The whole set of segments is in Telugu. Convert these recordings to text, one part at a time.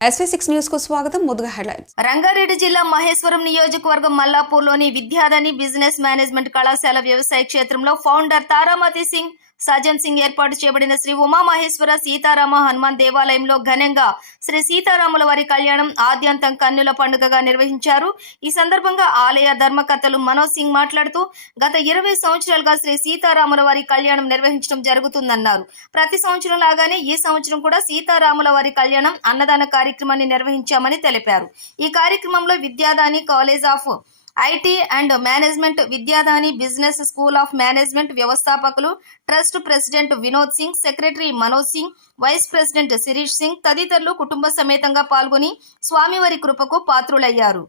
SV6 న్యూస్ కు స్వాగతం. ముందుగా హెడ్లైన్స్. రంగారెడ్డి జిల్లా మహేశ్వరం నియోజకవర్గం మల్లాపూర్లోని విద్యాధని బిజినెస్ మేనేజ్మెంట్ కళాశాల వ్యవసాయ క్షేత్రంలో ఫౌండర్ తారామతి సింగ్ సజన్ సింగ్ ఏర్పాటు చేయబడిన శ్రీ ఉమామహేశ్వర సీతారామ హనుమాన్ దేవాలయంలో ఘనంగా శ్రీ సీతారాముల వారి కళ్యాణం ఆద్యంతం కన్నుల పండుగగా నిర్వహించారు. ఈ సందర్భంగా ఆలయ ధర్మకర్తలు మనోజ్ సింగ్ మాట్లాడుతూ గత 20 సంవత్సరాలుగా శ్రీ సీతారాముల వారి కళ్యాణం నిర్వహించడం జరుగుతుందన్నారు. ప్రతి సంవత్సరం లాగానే ఈ సంవత్సరం కూడా సీతారాముల వారి కళ్యాణం అన్నదాన కార్యక్రమాన్ని నిర్వహించామని తెలిపారు. ఈ కార్యక్రమంలో Vidyadani college of IT and management, Vidyadani business school of management వ్యవస్థాపకులు, trust president Vinod Singh, secretary Manoj Singh, vice president Shirish Singh తదితరులు కుటుంబ సమేతంగా పాల్గొని స్వామివారి కృపకు పాత్రులయ్యారు.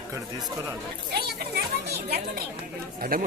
ఇక్కడ తీసుకురాదు అడ్డమో